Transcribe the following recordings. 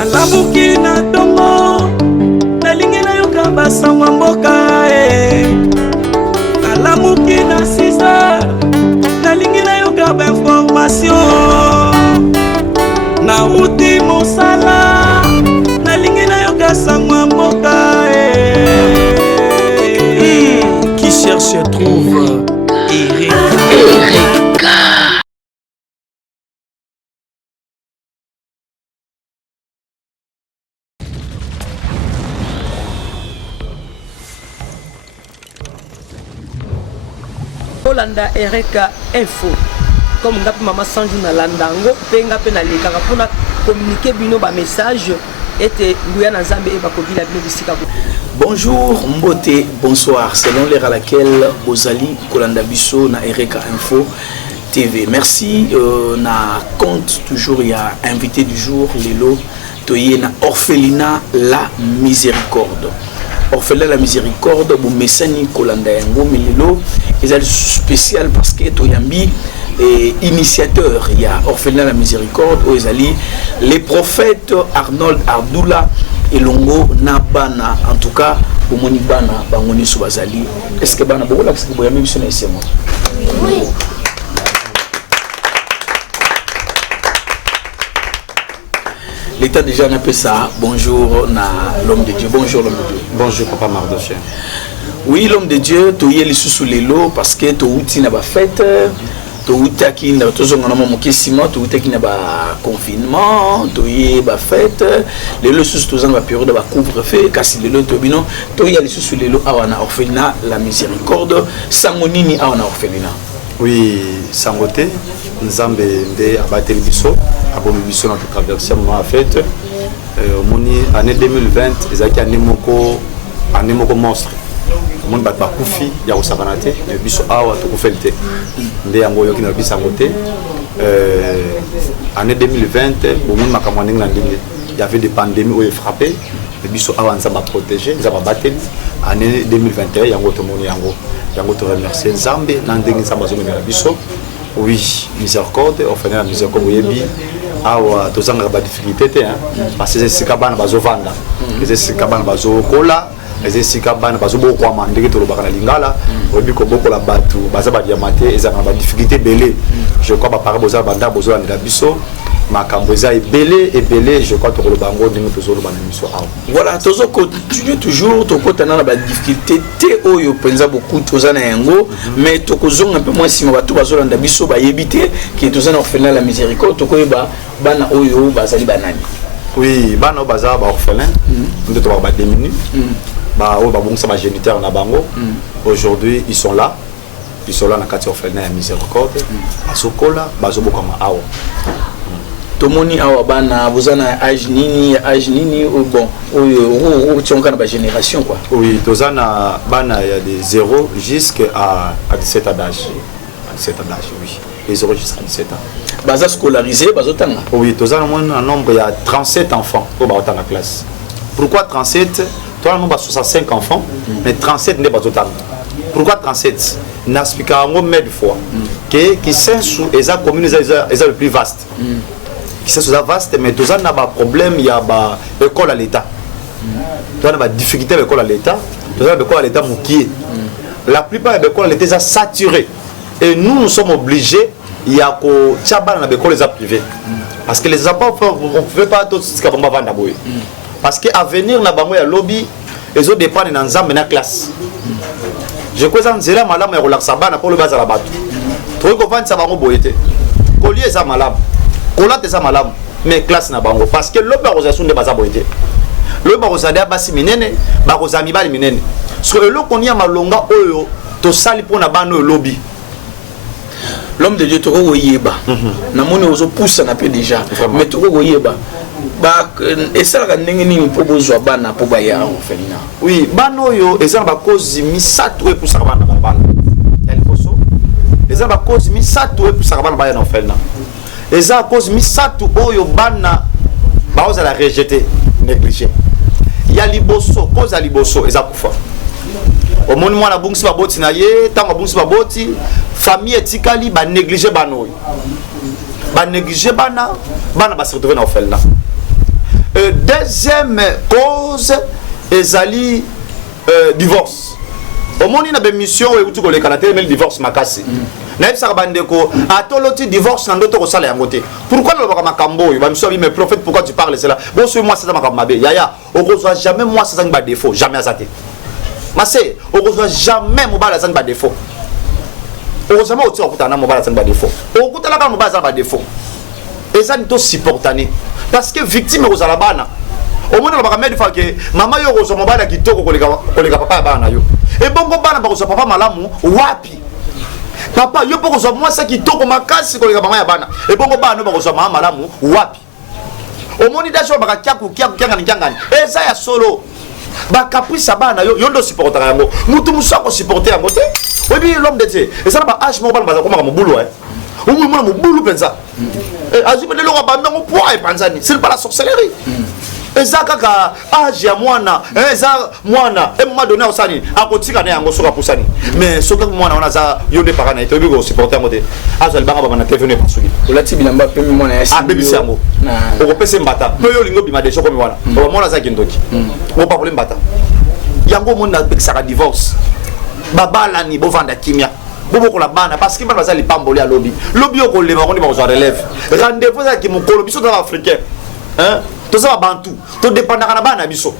Nalamuki na tongo nalingi nayoka basango mboka Nalamuki na 6h nalingi nayoka information Nauti mosala nalingi nayoka sango mboka Qui cherche trouve Erika. Olanda Erika Info comme ngapi mama sanju na landango pe ngapi na lekaka pona communiquer bino ba message ete nguya na nzambe eba kobila bino bisika. Bonjour Mbote, bonsoir. Selon l'heure à laquelle Ozali Kolanda Bisso na Erika Info TV. Merci na compte toujours il y a invité du jour Lelo Toye na Orphelinat La Miséricorde. Orphelin la Miséricorde, vous messani Kolanda Yango Melilo, c'est spécial parce que Toyambi est initiateur. Il y a Orphelin la Miséricorde, Ozali, les prophètes Arnold Ardoula et Longo Nabana. En tout cas, pour Moni Bana, Bangoni Soubazali. Est-ce que Bana Bola, parce que vous avez mis sur les sémons? Oui. L'État déjà n'a pas ça. Bonjour l'homme de Dieu. Bonjour l'homme de Dieu. Bonjour Papa Mardochien. Oui, l'homme de Dieu, tu es sous les lots parce que tu es n'a pas fête, tu es qui n'a pas confinement, tu es pas fête, les lots sous tous en période de couvre-feu, car si les lots tobino, tu es sous les lots à orphelinat la miséricorde, sangonini à orphelinat. Oui, sangote, nzambe nde abateli biso, abomi biso na traverser moment fête. Moni année 2020, ezaki année moko monstre. Mon bat bakufi ya osabanate, biso awa to kufelte. Nde yango yoki na bisangote. Année 2020, au monde makamane na ndenge. Il y avait des pandémies où il frappait, biso awa nzamba protéger, nzamba bateli. Année 2021, yango to moni yango. Yango te remercier Nzambe nandenge nzamba zo mena biso. Oui, miséricorde, orphelin la miséricorde yebi. Awa tozanga ba difficulté te hein parce que c'est kabana bazo vanda. C'est kabana bazo kola, c'est kabana bazo boko ma ndenge to lobaka na lingala. Obi ko boko la batu, baza ba diamate ezanga ba difficulté belé. Je crois ba para boza banda bozo na biso. Makamboza est belé, je crois que le bango de nous faisons le banamiso. Voilà, toujours continue toujours, ton côté dans la difficulté, Théo yo pensa beaucoup tous en yango, mais ton cozon un peu moins si ma tout bazo dans biso ba yebité qui est tous en orphelin la miséricorde, ton koy ba bana oyo bazali banani. Oui, bana baza ba orphelin, nous te ba démunis, ba o ba bon ça ba géniteur na bango. Aujourd'hui, ils sont là dans la quartier orphelin la miséricorde, asokola bazo bokama awo. Tomoni awabana vous en âge nini ou bon ou tu as génération quoi. Oui, tozana bana il y a des 0 jusqu'à 17 ans d'âge. À 17 ans d'âge, oui. Les 0 jusqu'à 17 ans. Baza scolarisé, bazotanga. Oui, tozana un nombre il y a 37 enfants pour dans la classe. Pourquoi 37? Toi nombre 65 enfants, mais 37 n'est pas autant. Pourquoi 37? N'expliquera moi mais de fois que qui sont sous les communes les plus vastes. Qui sont vaste, mais tous on a un problème, il y a une école à l'État. Tous on a une difficulté avec l'école à l'État. Tous on a une école à l'État qui la plupart des écoles à l'État sont saturées. Et nous sommes obligés, il y a que Tchaban dans l'école les privées. Parce que les enfants, on ne peut pas tout ce qu'on va vendre. Parce qu'à venir, dans le lobby, ils ont des pannes dans la classe. Je crois que c'est là, madame, et relax pour le bas à la batte. Trop qu'on vend ça va boiter. Collier ça malade. Collat ça malade. Mais classe n'a pas parce que l'opération de basa boiter. L'opération de basi minene, barosami bali minene. Sur le qu'on y a malonga oyo, to sali pour na bano lobby. L'homme de Dieu toko yeba. Na moni ozo pousse na peu déjà. Mais toko yeba. Ba et ça la ndenge ni proposer bana pour baya en fait na. Oui, bano yo eza ba cause misatu pour ça bana bana. Elle poso. Eza ba cause misatu pour ça bana baya en fait na. Eza à cause misatu oyo bana ba oza la rejeter, négliger. Il y a liboso, cause à liboso eza kufa. Au monde moi na bungsi ba boti na ye, tango bungsi ba boti, famille etikali ba négliger bano. Ba négliger bana, bana ba se retrouver na ofel na. deuxième cause ezali divorce. Au moins il y a une mission où tu connais le divorce makasi. Naïbsaka bandeko atoloti divorce na ndoto ko sala yango te. Pourquoi le baka makambo il va me dire mais prophète pourquoi tu parles cela? Bon sur moi c'est ça makambo mabe. Yaya, on reçoit jamais moi ça ba défaut, jamais azaté. Masé, on reçoit jamais mobala ça ba défaut. On jamais au tira kutana mobala ça ba défaut. On kutala ka mobala ça ba défaut. Et ça nito supportané parce que victime aux alabana. Au moins on va mettre fois que maman yo reçoit mobala kitoko koleka papa bana yo. Et bongo bana ba reçoit papa malamu wapi? Papa, yo poko zo moi ça qui toko makasi ko leka mama ya bana. E bongo bana ba ko zo mama malamu wapi. O moni dacho ba kyaku kyangani. E ça ya solo. Ba caprice bana yo ndo supporter yango. Mutu musako supporter yango te. Obi l'homme de Dieu. Et ça ba H mo ba ba ko mo boulot hein. O mo mo boulot penza. Et azume de lo ba ndongo poa e panzani. C'est pas la sorcellerie. Eza kaka age ya mwana eza mwana e m'a donné osani akotika na yango soka pusani mais soka mwana wana za yonde parana etobi ko supporter ngote azali banga bana tevene pasuki olati bilamba pe mwana ya ah bébé sango oko pese mbata pe yo lingo bima de choko mwana o mwana za kindoki o pa problème mbata yango mona bekisaka divorce babala ni bovanda kimia bobo ko la bana parce que bana bazali pamboli à lobby ko leba ko ndi ba ko relève rendez-vous za ki mukolo biso dans africain hein tout ça bantu tout dépendant na bana biso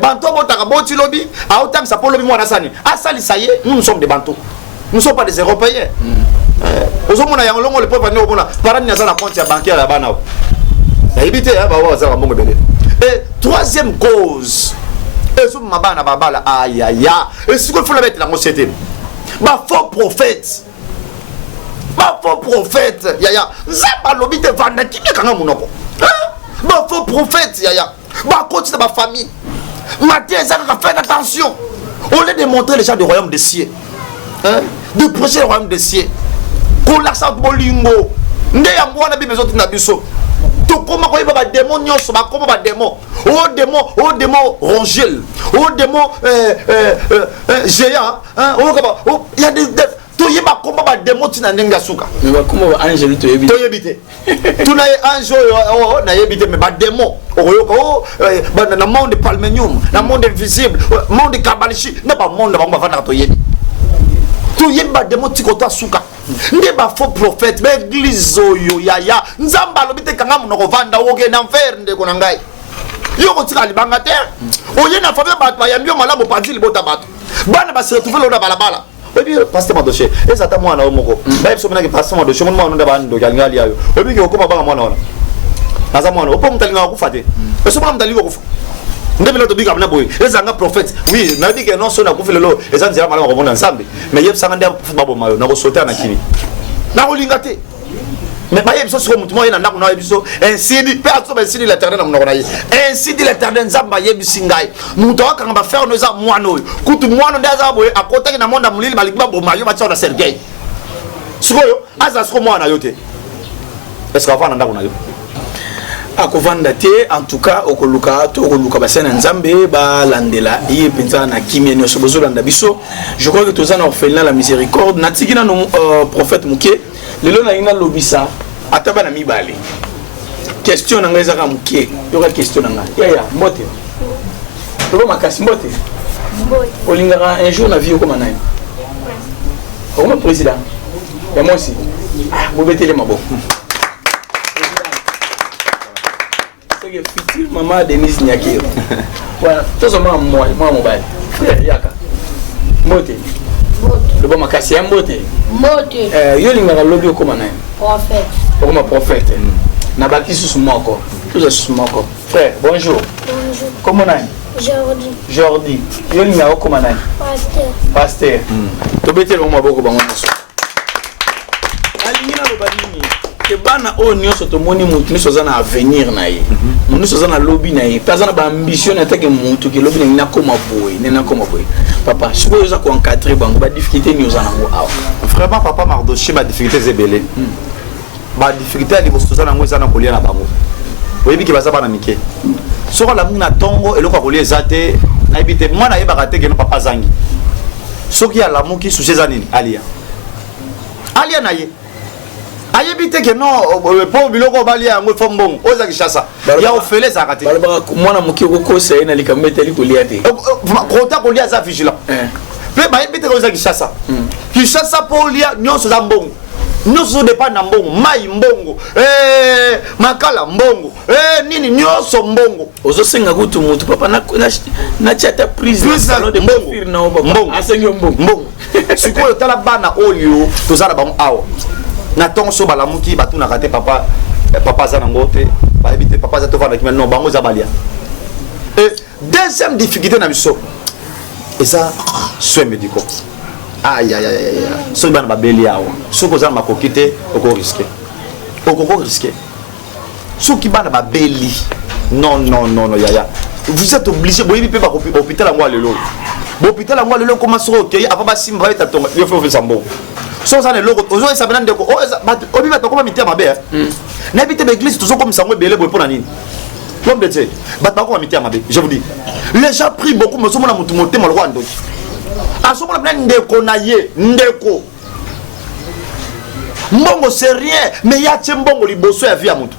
bantu botaka boti lobby a autant ça pour lobby mwana sani asali ça y est nous sommes des bantu nous sommes pas des européens ozomona yango longo le peuple ne omona parani na za compte ya bancaire ya bana ya ibité ba wa za mbongo bele et troisième cause ezo mabana babala aïe aïe et ce qu'il faut la mettre la société ba faux prophète yaya nzamba lobby te vanda kimia kanga munoko ba faux prophète yaya ba continue ba famille matin ça fait attention au lieu de montrer les gens du royaume des cieux de prêcher le royaume des cieux ko l'accent bolingo nde ya mwana bi besoin na biso to koma ko ba démon nyonso ba koma ba démon o démon rongel o démon géant o ka ba il y a des to yeba komba ba démon tina ndenga suka mais ba komba ba angel to yebite to na ange na yebite mais ba démon o ba na monde palmenium na monde invisible monde kabalishi na ba monde ba vanda to yebi to yeba démon tikota suka nde ba faux prophète ba église oyo yaya nzamba lo bite kanga munoko vanda oge na enfer nde ko ngai yo ko tika libanga te oye na famille ba ba yambio malamu panzi libota bato bana ba se retrouver lo na balabala. Oui, pasteur Madoché, et ça t'a moi na omoko. Ba yebso mena ke pasteur Madoché, mon mona ndaba ndo ngali ayo. Obi ke okoma banga mwana wana. Naza mwana, opo mtalinga ku fate. Eso mona mtalinga ku fa. Ndebe to biga na boy. Ezanga prophète. Oui, na dit que non so na ku filelo, ezanzira mala ko mona ensemble. Mais yebsa nganda babo mayo na ko sauter na kini. Na ko lingate. Mais ba yebso so mutu mo yena ndako na yebiso. Ainsi dit, père so ba ainsi dit l'Éternel na mona ye. Ainsi dit l'Éternel nzamba yebisi ngai. Mutu akanga ba faire noza mwano. Kutu mwano ndaza boy akotaki na monda mulili malikba bo mayo ba tsona Sergei. Sikoyo aza siko mwana yote. Est-ce que avant ndako na yo? Akovanda te en tout cas okoluka to okoluka basena nzambe ba landela ye penza na kimia nyoso bozolanda biso. Je crois que tozana orphelin la miséricorde natikina no prophète muke lelo na ina lobisa ataba na mibale. Question na ngeza ka muke yoka question na ya mbote. Toba makasi mbote. Olingara un jour na vie comme nani. Comme président. Et moi aussi. Vous mettez les maboko. Futur maman Denise Nyakio. Voilà, tout ça moi mobile. Frère Yaka. Moté. Le bon makasi mbote. Moté. Yo linga lobby comme nani? Prophète. Comme prophète. Na baki sous moko. Tout ça sous moko. Frère, bonjour. Bonjour. Comment nani? Jordi. Jordi. Yo linga comme nani? Pasteur. Pasteur. To bete le maboko bango so. Alingina lo badini. Que bana o nyonso to moni mutu nyonso za na avenir na ye nyonso za na lobby na ye paza na ba ambition na take mutu ke lobby na koma boy papa siko yoza ko encadrer bango ba difficulté ni yoza na ngo awa Vraiment papa Mardoché ba difficulté zebele ba difficulté ali bosto za na ngo za na kolia na bango oyebi ke baza bana mike soko la muna tongo eloko kolia ezate na ebite mwana yeba ka teke no papa zangi soki ya lamuki sujet za nini alia na ye ayebite que non po biloko bali yango fo mbongo oza kishasa ya ofele za kate balaba mwana moki okokosa ye na likambo etali kolia te kota kolia za vigilant pe bayebite que oza kishasa kishasa po lia nyonso za mbongo nyonso dépend na mbongo mai mbongo makala mbongo nini nyonso mbongo ozosenga kutu mutu papa na chata prise na salon de mbongo na mbongo asengi mbongo sikoyo tala bana olio tozala bango awa na tongo so balamuki batunaka te papa aza nango te bayebi te papa aza tovanda kimi non bango eza balia deuxième difficulté na biso eza soin médicaux soki bana babeli awa soki oza na makoki te okoko riske soki bana babeli non yaya vous êtes obligé boyebi mpe bahôpital yango alelo bahôpital yango alelo koma soki okei ava basimba bayeta tonga yo fe ofesa mbongo so oza na eloko ozoyesabena ndeko obi bato akoma mitema mabe nayebi te baeglise tozokomisa yango ebele boye mpo na nini l'homme de Dieu bato bakoma mitema mabe je vous dis les gens prient beaucoup mais ozomona motu motema lokwa ndoki azomona mpena ndeko na ye ndeko mbongo c'est rien mais ya tie mbongo liboso ya vie ya motu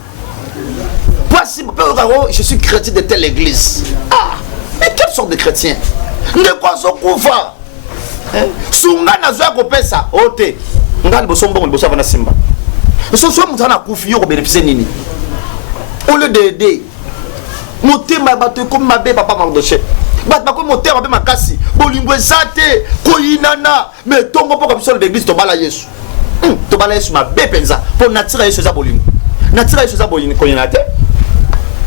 pasi mpe okako je suis chrétien de telle église mais quelle sorte de chrétien ndeko azokufa sunga nazwa kopesa ote nga liboso mbongo liboso avana simba so moto ana kufi yo kobénéficie nini au lieu d'aider motema ya bato ekomi mabe papa Mardoché bato bakomi motema mabe makasi bolingo eza te koyinana mais ntongo mpoka biso l'église tobala yesu mabe mpenza mpo natira yesu eza bolingo natira yesu eza koyina te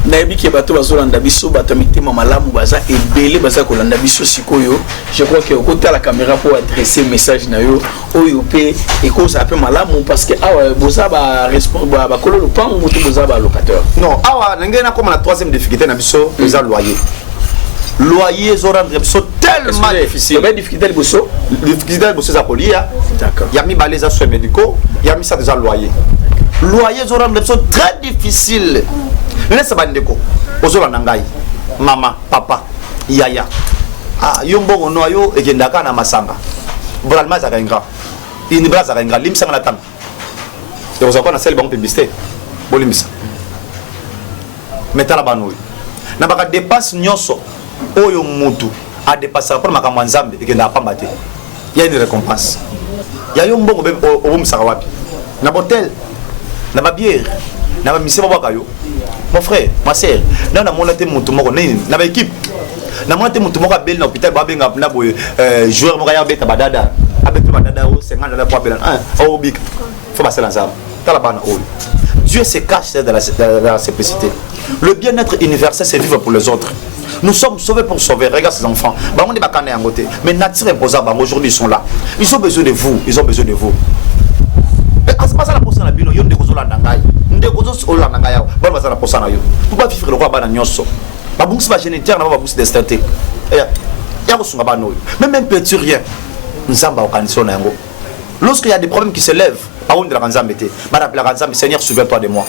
nayebi ke bato bazolanda biso bato ya mitema malamu baza ebele baza kolanda biso sikoyo je crois que okotala caméra pour adresser message na yo oyo mpe ekozala mpe malamu parce que awa boza bakolo lopango moto boza balocateur non awa nangei nakoma na troisième difficulté na biso eza loyer ezorendre biso tellement difficile difficulté liboso eza kolia ya mibale eza soins médicaux ya misato eza loyer ezorendre biso très difficile nesa bandeko ozolanda ngai mama papa yaya yo mbongo no yo ekendaka na masanga vraiment ezaka ingra inibra ezaka ingra limisanga na tanga ekozala kwa na sali bango publicité bolimbisa metala bano oyo na baka dépense nyonso oyo mutu adépasaka mpona makambo ya nzambe ekendaka pamba te ya une récompense ya yo mbongo obomisaka wapi na botel na babiere na bamise babwaka yo mon frère ma sœur na mona te mutu moko nini na baéquipe na mona te mutu moko abeli na hôpital babenga na boye joueur moko ya beta badada abeta badada o 50 dollars pour abela o big faut passer dans ça tala bana oyo Dieu se cache dans la simplicité. Le bien-être universel c'est vivre pour les autres. Nous sommes sauvés pour sauver. Regarde ces enfants. On est bacané à côté. Mais nature imposable, aujourd'hui ils sont là. Ils ont besoin de vous. Ils ont besoin de vous. C'est pas ça la personne la bino. Yon de kozo la ndangai. Nde kozo la ndangai yao. Bon bah ça la personne yo. Pourquoi vivre le roi bana nyonso? Ba bungsi ba génétique na ba bungsi destinité. Ya ko sunga bano. Même petit rien. Nzamba o kandiso na yango. Lorsqu'il y a des problèmes qui se lèvent, à on de la Ranzam était. Madame la Ranzam, Seigneur, souviens-toi de moi.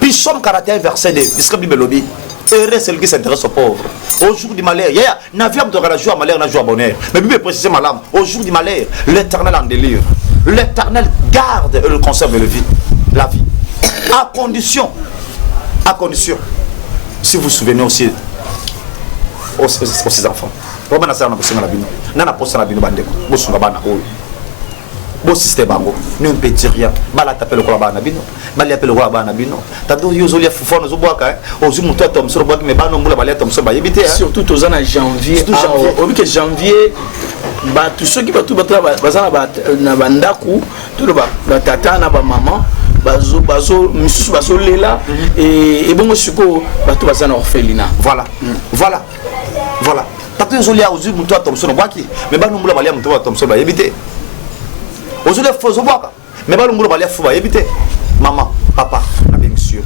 Puis somme caractère verset 2. Est-ce que la Bible le dit? Heureux celui qui s'intéresse aux pauvres. Au jour du malheur, n'avions de la joie, malheur, n'a joie, bonheur. Mais Bible précise ma lame. Au jour du malheur, l'Éternel en délire. L'Éternel garde et le conserve la vie. À condition, si vous vous souvenez aussi aux ses enfants. Comment on a ça na bino? Nana posa na bino bandeko. Bosunga bana oyo. Bo système bango. Ne peut dire rien. Bala t'appelle ko bana bino. Bali appelle ko bana bino. Tado yozo lia fufo no zo boaka. Ozu muto atom so boaka me bana mbula bali atom so ba yebite. Surtout aux en janvier. Au que janvier ba tous ceux qui ba tout bazana ba na bandaku tout le ba tata na ba maman bazo misusu bazo lela et bon siko ba tout bazana orphelinat. Voilà. Tato yozo lia ozu muto atom so boaki. Me bana mbula bali muto atom so ba yebite. Aujourd'hui, il faut se voir. Mais pas le monde va aller fou, éviter. Maman, papa, bien sûr,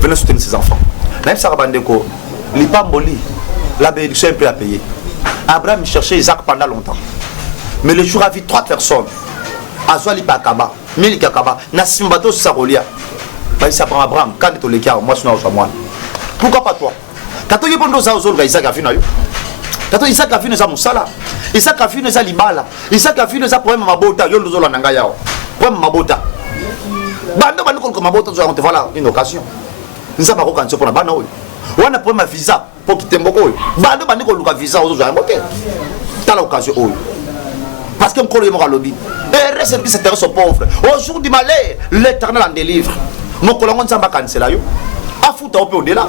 venez soutenir ses enfants. Même ça, Rabandeko, l'Ipamboli, la bénédiction est prêt à payer. Abraham cherchait Isaac pendant longtemps. Mais le jour a vu 3 personnes. Azwa Lipakaba, Milikakaba, Nassimbato Sarolia. Il s'appelle Abraham, quand tu es le cas, moi je suis moi. Pourquoi pas toi? Quand tu es bon dans un Isaac a vu. Tato Isaac a vu nous a musala. Isaac a vu nous a libala. Isaac a vu nous a problème mabota. Yo nous la nanga yao. Problème mabota. bando bando ko mabota zo on te voilà une occasion nza ba ko kanso pour na bana oyo wana pour ma visa pour quitter mboko oyo bando bando ko luka visa ozo zo ngote ta l'occasion oyo parce que mkolo yemo lobby et reste que c'est un pauvre au jour du malheur l'éternel en délivre mokolo ngonza ba cancela yo afuta ope au-delà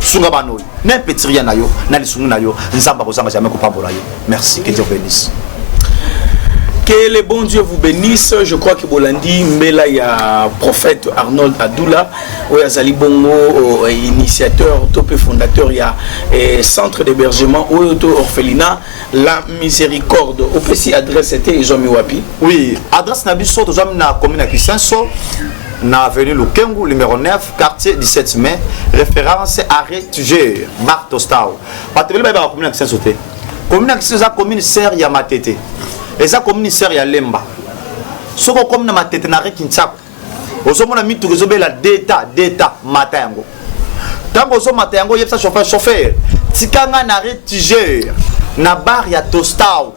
sunga bano na petit rien na yo na lisungu na yo nzamba ko zamba jamais ko pambola yo merci que Dieu bénisse. Que le bon Dieu vous bénisse. Je crois que Bolandi Mbela ya prophète Arnold Adoula Oyazali Bongo initiateur top fondateur ya centre d'hébergement auto orphelinat la miséricorde au petit adresse était Zomi Wapi. Oui, adresse na biso to zomi na commune Kisenso na avenue Lukengu numéro 9 quartier 17 mai référence arrêt Tuger Marc Tostao. Patebele ba commune Kisenso te. Commune Kisenso commune serre ya Matete. Eza communicaire ya Lemba. Soko comme na matete na Kinshasa. Ozomona mitu kezobela data matango. Tango zo matango yepsa chauffeur. Tikanga na retiger na bar ya Tostao.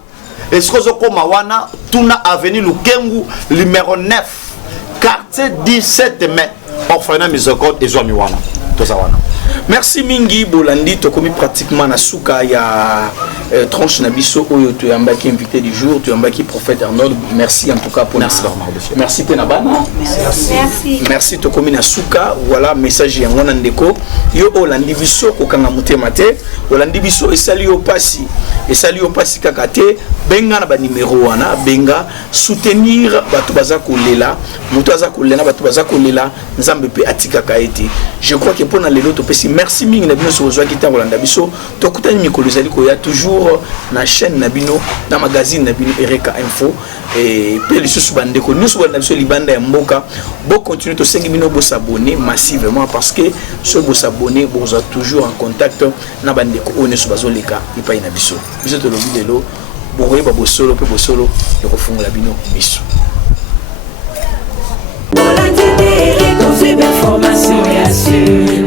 Esko zo koma wana tuna avenue Lukengu numéro 9 quartier 17 mai. Orphelinat Miséricorde ezwami wana. Toza wana. Merci Mingi Bolandi, tu as commis pratiquement na souka ya tranche nabiso oyo tu es invité du jour, tu es prophète Arnold. Merci en tout cas pour merci Penabana. Merci to commis na souka, voilà message ya ngona ndeko. Yo Olandi biso ko kanga mutema te, Olandi biso esali yo pasi kakate, benga na ba numéro wana, benga soutenir batu baza kolela, mutu aza kolela batu baza kolela, nzambe pe atika kaeti. Je crois que pour na lelo to pesi merci mingi na bino so zwa kita Rolanda biso to kutani mikolo zali ko ya toujours na chaîne na bino na magazine na bino Ereka Info et pe lisusu bandeko nyusu banda biso libanda ya mboka bo continuer to sengi bino bo s'abonner massivement parce que so bo s'abonner bo za toujours en contact na bandeko one so bazoleka ipai na biso to lobi lelo bo roye ba bo solo pe bo solo yo ko fungola bino biso. Formation et